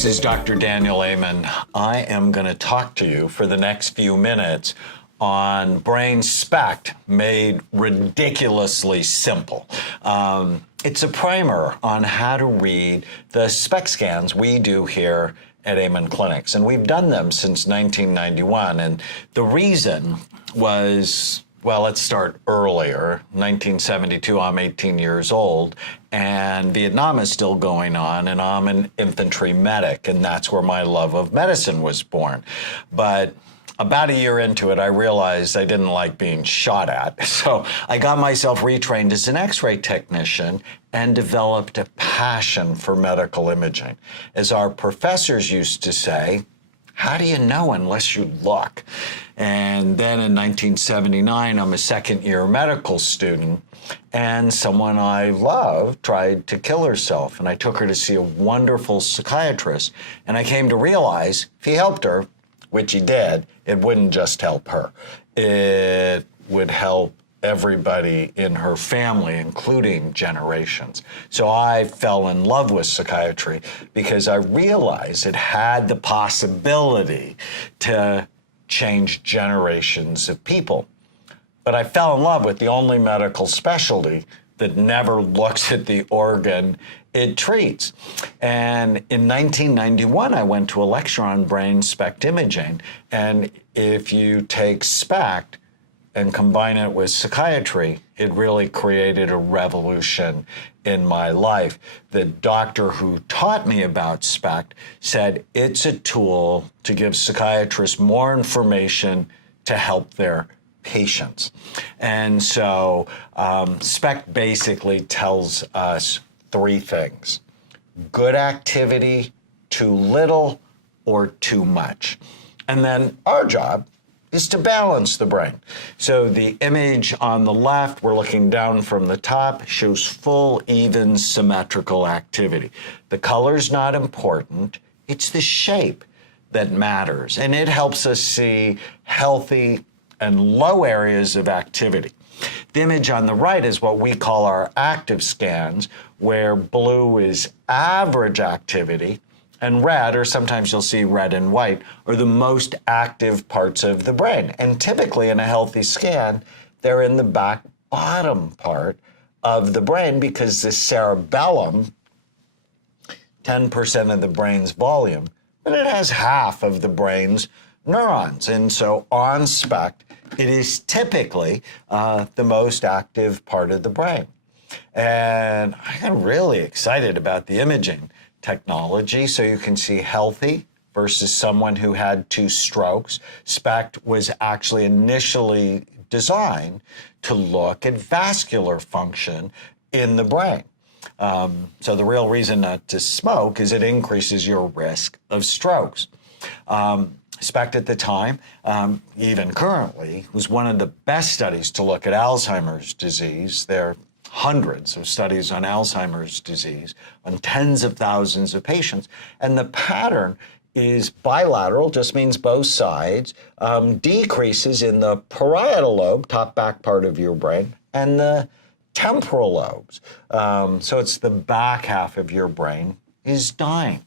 This is Dr. Daniel Amen. I am going to talk to you for the next few minutes on brain SPECT made ridiculously simple. It's a primer on how to read the SPECT scans we do here at Amen Clinics, and we've done them since 1991. And the reason was, well, let's start earlier. 1972, I'm 18 years old, and Vietnam is still going on, and I'm an infantry medic, and that's where my love of medicine was born. But about a year into it, I realized I didn't like being shot at. So I got myself retrained as an X-ray technician and developed a passion for medical imaging. As our professors used to say, how do you know unless you look? And then in 1979, I'm a second-year medical student, and someone I love tried to kill herself, and I took her to see a wonderful psychiatrist, and I came to realize if he helped her, which he did, it wouldn't just help her. It would help everybody in her family, including generations. So I fell in love with psychiatry because I realized it had the possibility to change generations of people. But I fell in love with the only medical specialty that never looks at the organ it treats. And in 1991, I went to a lecture on brain SPECT imaging. And if you take SPECT and combine it with psychiatry, it really created a revolution in my life. The doctor who taught me about SPECT said it's a tool to give psychiatrists more information to help their patients. And so SPECT basically tells us three things: good activity, too little, or too much. And then our job is to balance the brain. So the image on the left, we're looking down from the top, shows full, even, symmetrical activity. The color's not important, it's the shape that matters, and it helps us see healthy and low areas of activity. The image on the right is what we call our active scans, where blue is average activity, and red, or sometimes you'll see red and white, are the most active parts of the brain. And typically in a healthy scan, they're in the back bottom part of the brain because the cerebellum, 10% of the brain's volume, but it has half of the brain's neurons. And so on SPECT, it is typically the most active part of the brain. And I got really excited about the imaging technology, so you can see healthy versus someone who had 2 strokes. SPECT was actually initially designed to look at vascular function in the brain. So the real reason not to smoke is it increases your risk of strokes. SPECT at the time, even currently, was one of the best studies to look at Alzheimer's disease. There are hundreds of studies on Alzheimer's disease on tens of thousands of patients. And the pattern is bilateral, just means both sides, decreases in the parietal lobe, top back part of your brain, and the temporal lobes. So it's the back half of your brain is dying.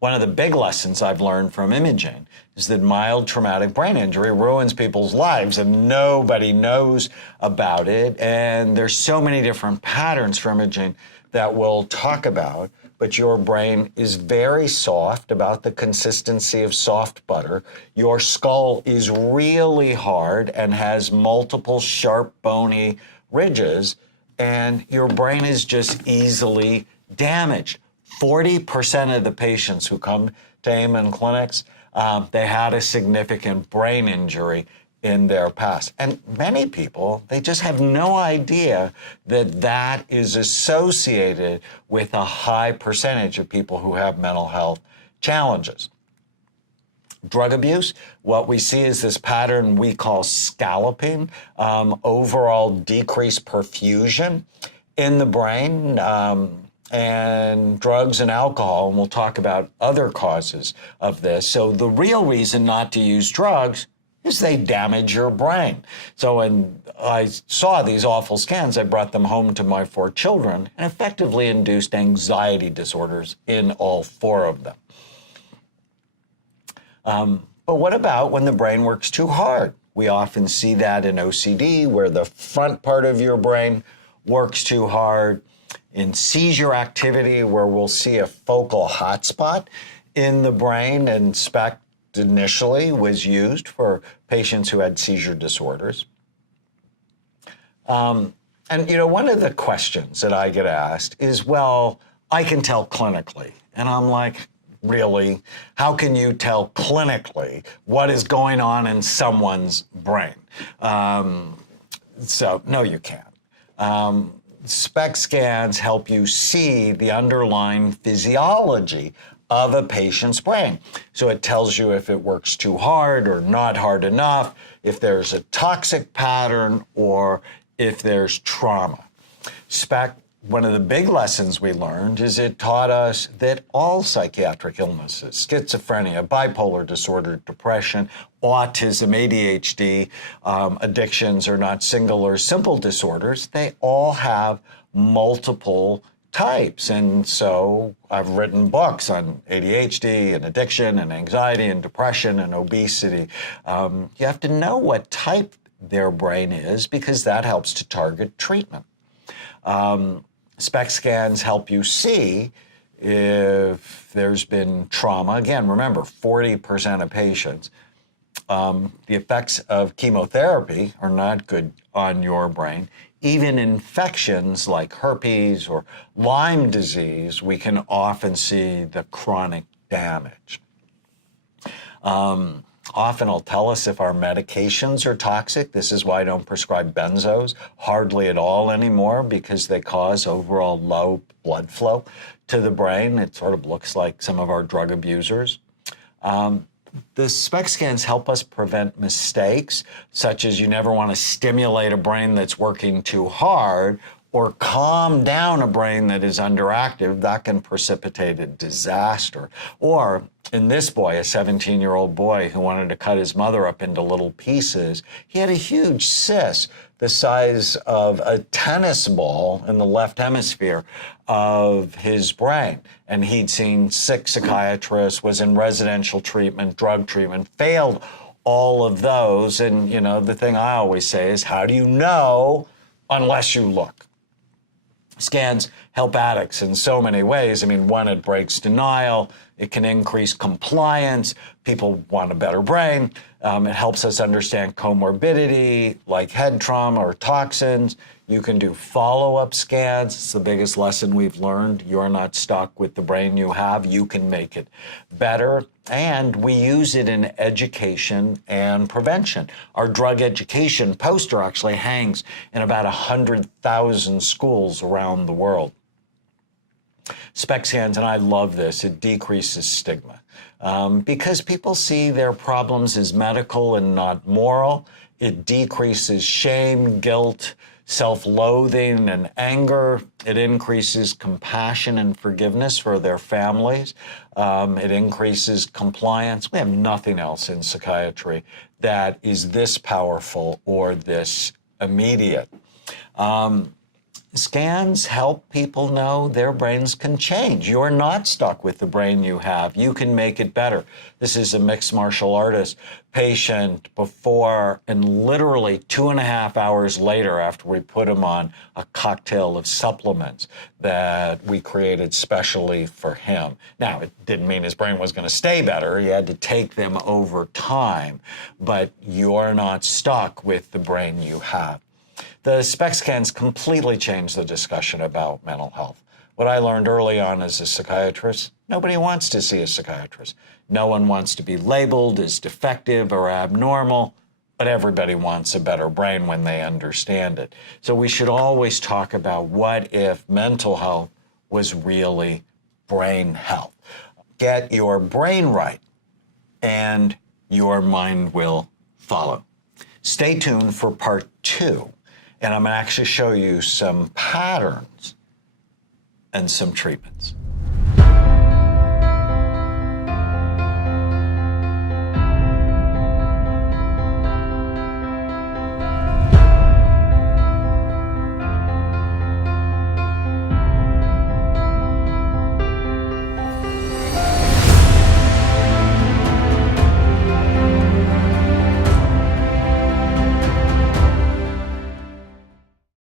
One of the big lessons I've learned from imaging is that mild traumatic brain injury ruins people's lives and nobody knows about it. And there's so many different patterns for imaging that we'll talk about, but your brain is very soft, about the consistency of soft butter. Your skull is really hard and has multiple sharp, bony ridges, and your brain is just easily damaged. 40% of the patients who come to Amen Clinics, they had a significant brain injury in their past. And many people, they just have no idea that that is associated with a high percentage of people who have mental health challenges. Drug abuse, what we see is this pattern we call scalloping, overall decreased perfusion in the brain, and drugs and alcohol, and we'll talk about other causes of this. So the real reason not to use drugs is they damage your brain. So when I saw these awful scans, I brought them home to my 4 children and effectively induced anxiety disorders in all 4 of them. But what about when the brain works too hard? We often see that in OCD, where the front part of your brain works too hard. In seizure activity, where we'll see a focal hotspot in the brain, and SPECT initially was used for patients who had seizure disorders. And, one of the questions that I get asked is, well, I can tell clinically. And I'm like, really? How can you tell clinically what is going on in someone's brain? So, no, you can't. SPECT scans help you see the underlying physiology of a patient's brain. So it tells you if it works too hard or not hard enough, if there's a toxic pattern, or if there's trauma. SPECT, one of the big lessons we learned is it taught us that all psychiatric illnesses, schizophrenia, bipolar disorder, depression, autism, ADHD, addictions are not single or simple disorders. They all have multiple types. And so I've written books on ADHD and addiction and anxiety and depression and obesity. You have to know what type their brain is, because that helps to target treatment. SPECT scans help you see if there's been trauma. Again, remember, 40% of patients, the effects of chemotherapy are not good on your brain. Even infections like herpes or Lyme disease, we can often see the chronic damage. Often it'll tell us if our medications are toxic. This is why I don't prescribe benzos hardly at all anymore, because they cause overall low blood flow to the brain. It sort of looks like some of our drug abusers. The SPECT scans help us prevent mistakes, such as you never want to stimulate a brain that's working too hard or calm down a brain that is underactive. That can precipitate a disaster. Or in this boy, a 17-year-old boy who wanted to cut his mother up into little pieces, he had a huge cyst the size of a tennis ball in the left hemisphere of his brain. And he'd seen 6 psychiatrists, was in residential treatment, drug treatment, failed all of those. And, the thing I always say is, how do you know unless you look? Scans help addicts in so many ways. One, it breaks denial. It can increase compliance. People want a better brain. It helps us understand comorbidity like head trauma or toxins. You can do follow-up scans. It's the biggest lesson we've learned. You're not stuck with the brain you have. You can make it better. And we use it in education and prevention. Our drug education poster actually hangs in about 100,000 schools around the world. SPECT scans, and I love this, it decreases stigma. Because people see their problems as medical and not moral. It decreases shame, guilt, self-loathing, and anger. It increases compassion and forgiveness for their families. It increases compliance. We have nothing else in psychiatry that is this powerful or this immediate. Scans help people know their brains can change. You're not stuck with the brain you have. You can make it better. This is a mixed martial artist patient before, and literally 2.5 hours later, after we put him on a cocktail of supplements that we created specially for him. Now, it didn't mean his brain was going to stay better. He had to take them over time, but you're not stuck with the brain you have. The SPECT scans completely changed the discussion about mental health. What I learned early on as a psychiatrist, nobody wants to see a psychiatrist. No one wants to be labeled as defective or abnormal, but everybody wants a better brain when they understand it. So we should always talk about what if mental health was really brain health. Get your brain right, and your mind will follow. Stay tuned for part 2. And I'm going to actually show you some patterns and some treatments.